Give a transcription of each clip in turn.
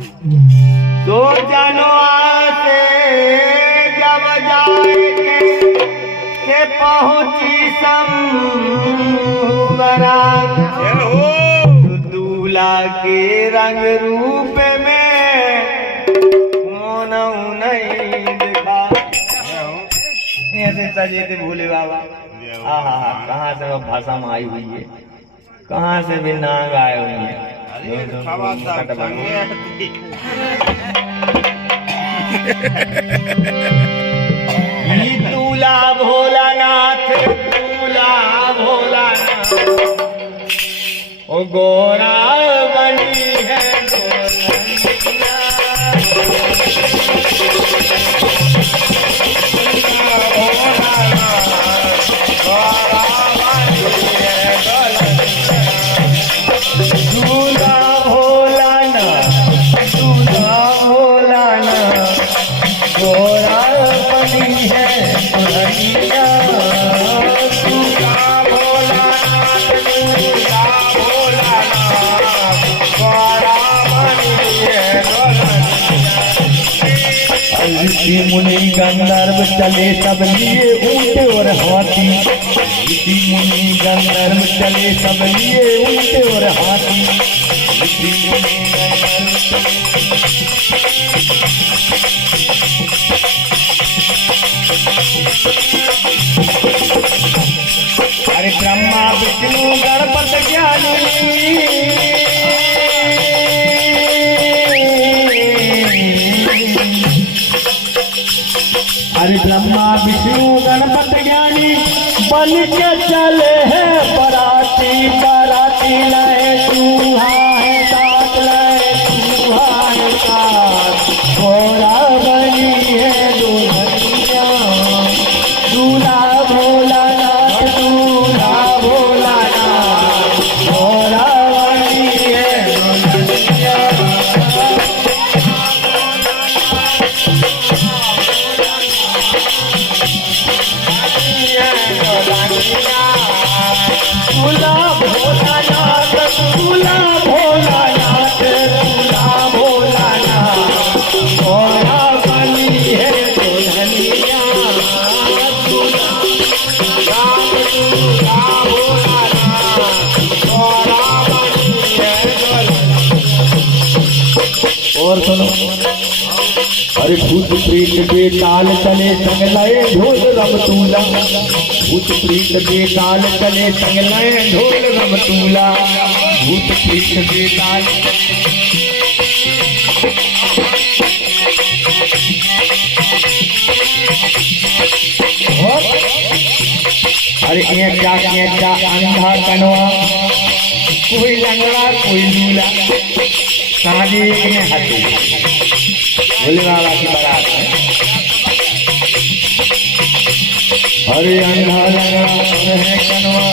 तो जानो आसे जब जाए के पहुंची संवरात दूल्हा के रंग रूप में कौन नहीं दिखा। ऐसे सजे थे भोले बाबा। आहा कहाँ से भाषा में आई हुई है, कहाँ से भी नांग आए हुए हैं। दूल्हा भोलानाथ, दूल्हा भोलानाथ, ओ गोरा बनी है दूल्हा भोलानाथ, दूल्हा भोलानाथ, गोरा बनी है दुल्हनिया। दूल्हा भोलानाथ, दूल्हा भोलानाथ, गोरा बनी है दुल्हनिया। ऋषि मुनि गंधर्व चले सब लिए ऊंट और हाथी, ऋषि मुनि गंधर्व चले सब लिए ऊंट और हाथी। ऋषि मुनि अरे ब्रह्मा विष्णु गणपत ज्ञानी, अरे ब्रह्मा विष्णु गणपत ज्ञानी बन के चले हैं बराती। बराती लाए चूहा है साथ, लाए चूहा है साथ, घोड़ा बनी है दुल्हनिया। दूल्हा भोलानाथ, दूल्हा भोलानाथ, घोड़ा बनी है दुल्हनिया। दूल्हा भोलानाथ, दूल्हा भोलानाथ, दूल्हा भोलानाथ, घोड़ा बनी है दुल्हनिया। दूल्हा भोलानाथ, घोड़ा बनी है दुल्हनिया। और सुनो, अरे भूत प्रेत बेताल चले संग लय ढोल रमतूला, भूत प्रेत बेताल चले संग लय ढोल रमतूला। भूत प्रेत बेताल अरे क्या अंधा कनवा, कोई लंगड़ा कोई लूला, शादी में हाथी। भोले बाबा की बारात है। अरे अंधा लंगड़ा है कनवा,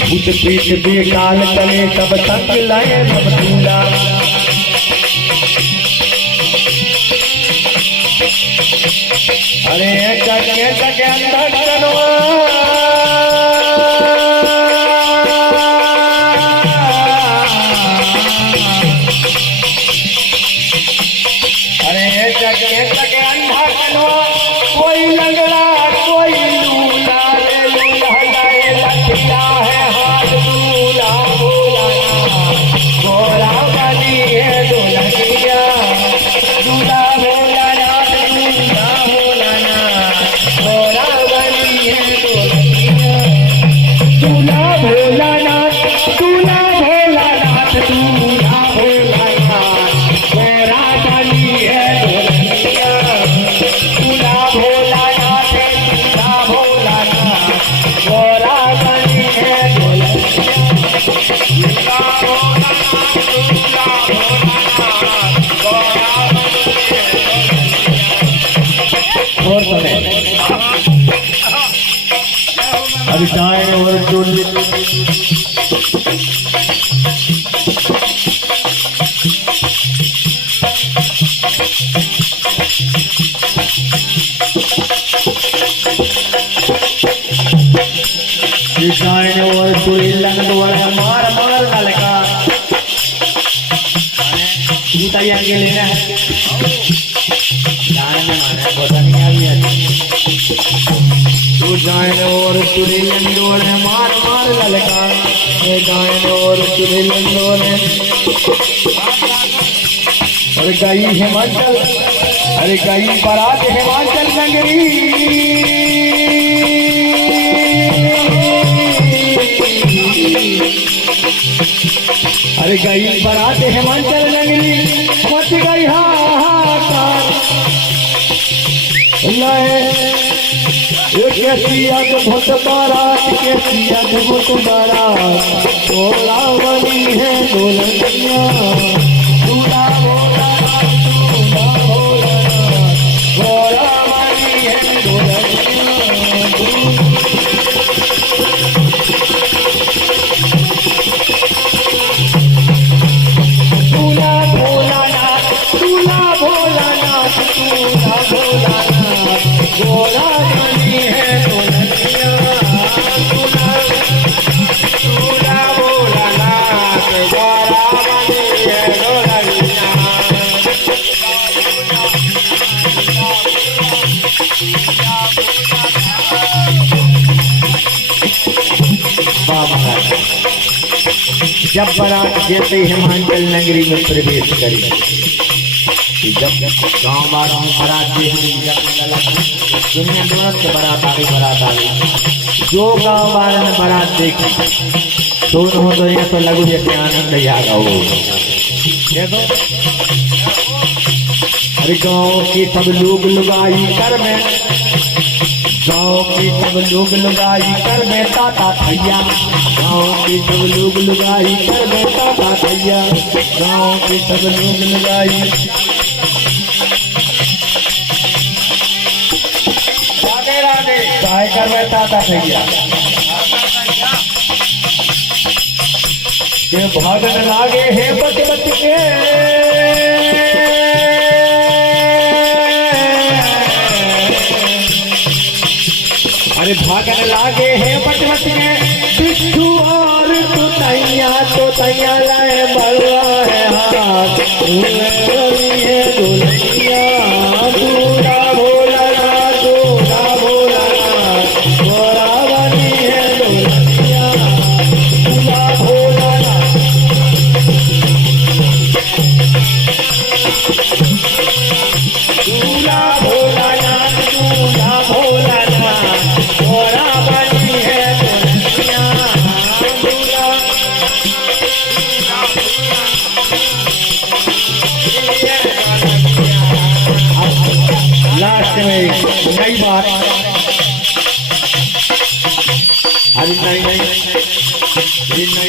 भूत प्रेत बेताल चले सब संग लाए रमतूला। अरे जगे जगे अंधा कनवा, जगे जगे अंधा कनवा, कोई लंगड़ा कोई लूला, रे लूला लाए लठिया है हाथ। दूल्हा भोलानाथ, घोड़ा बनी है दुल्हनिया। दूल्हा भोलानाथ, दूल्हा भोलानाथ, घोड़ा बनी है दुल्हनिया। दूल्हा भोलानाथ, दूल्हा भोलानाथ, दूल्हा भोलानाथ, घोड़ा बनी है दुल्हनिया। दूल्हा भोलानाथ, दूल्हा भोलानाथ, घोड़ा बनी है दुल्हनिया। दूल्हा भोलानाथ, दूल्हा भोलानाथ, घोड़ा बनी है दुल्हनिया। और सुने, अभी दाएं और टोली दाएं और सुरीलन द्वारा मार मार ललका जूता ही आगे लेना है जाने में माना पता नहीं अभी तू दाएं और सुरीलन द्वारा मार मार ललका दाएं और सुरीलन द्वारा अरे गई हिमाचल अरे गई बारात हिमाचल नगरी अरे गई बारात हिमाचल नगरी मच गई हाहाकार कैसी अद्भुत बारात कैसी अद्भुत बारात तोला बनी है दुल्हनिया दूल्हा भोला दूल्हा भोला तोला बनी है दुल्हनिया दूल्हा भोलानाथ दूल्हा भोलानाथ दूल्हा भोलानाथ गोरा बनी है दुल्हनिया दूल्हा भोलानाथ गोरा बनी है दुल्हनिया जब बारात जैसे हिमाचल नगरी में प्रवेश करी जब गाँव वालों बारात दुनिया दुनिया से बारात आ गई जो गाँव वालों ने बारात देखी तो उन्होंने तो ये तो लगू जैसे आनंद ही आ गया वो देखो अरे गाँव के सब लोग लुगाई कर में गाँव के सब लोग लुगाई कर में ताता भैया गाँव के सब लोग लुगाई कर में ताता भैया गाँव के सब लोग लुगाई राधे राधे काय कर में ताता भैया के भागन लागे है बच बच के अरे भागन लागे है बच बच के बिच्छू और तो तैया लाए बल्ला है हाथ है दुल्हनिया दूल्हा भोलानाथ दूल्हा भोलानाथ गोरा बनी है दुल्हनिया दूल्हा भोलानाथ दूल्हा भोलानाथ दूल्हा भोलानाथ गोरा बनी है दुल्हनिया दूल्हा लास्ट में नई बात अरे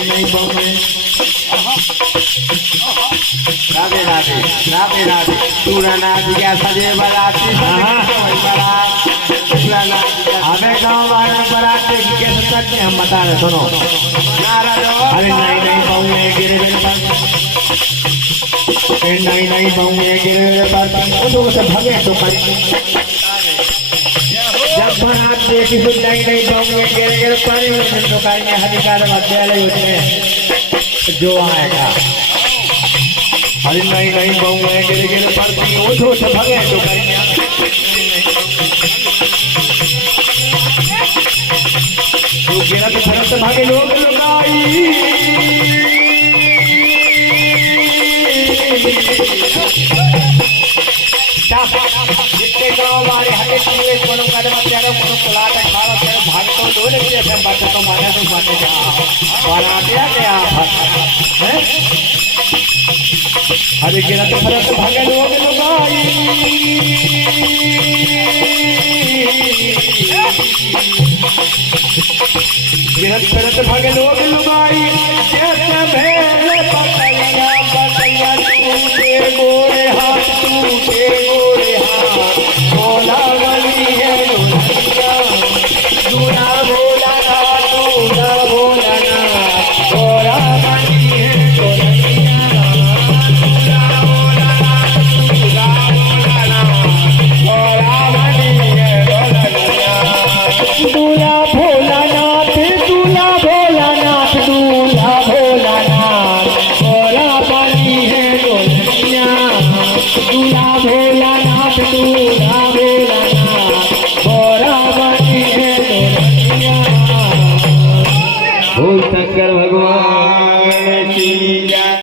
नई बम में राधे राधे राधे राधे पुराना दिया सजे बराती हमें गाँव वाले बारात कैसे करते हम बता रहे सुनो अरे नहीं बहू गिरे नहीं बहू गिरे से भगे तो जब बारात देखी तो नहीं बहू गिरे पानी तो करेंगे हरिकार विद्यालय उसमें जो आएगा अरे नहीं बहू गिरे पड़ती उठो से भगे तो करेंगे गिरत भरत भागे लोग लुगाई जितने गाँव वाले हटे कमले कोनो कदम तेरे कोनो पुलाट खावा तेरे भाग तो दो लगे ऐसे बात तो माने तो बातें जा बारातिया क्या है हरे गिरत भरत भागे लोग लुगाई गिरत भरत भागे लोग लुगाई कैसे भेल बतैया बतैया टूटे गोरे हाथ टूटे गोरे हाथ भोला बनी है दुल्हनिया दूल्हा भोलानाथ दूल्हा भोलानाथ गोरा बनी है दुल्हनिया दूल्हा भोलानाथ दूल्हा भोलानाथ गोरा बनी है दुल्हनिया दूल्हा भोलानाथ दूल्हा तुला भोलानाथ तुला भोलानाथ गोरा बनी है दुल्हनिया। बोल शंकर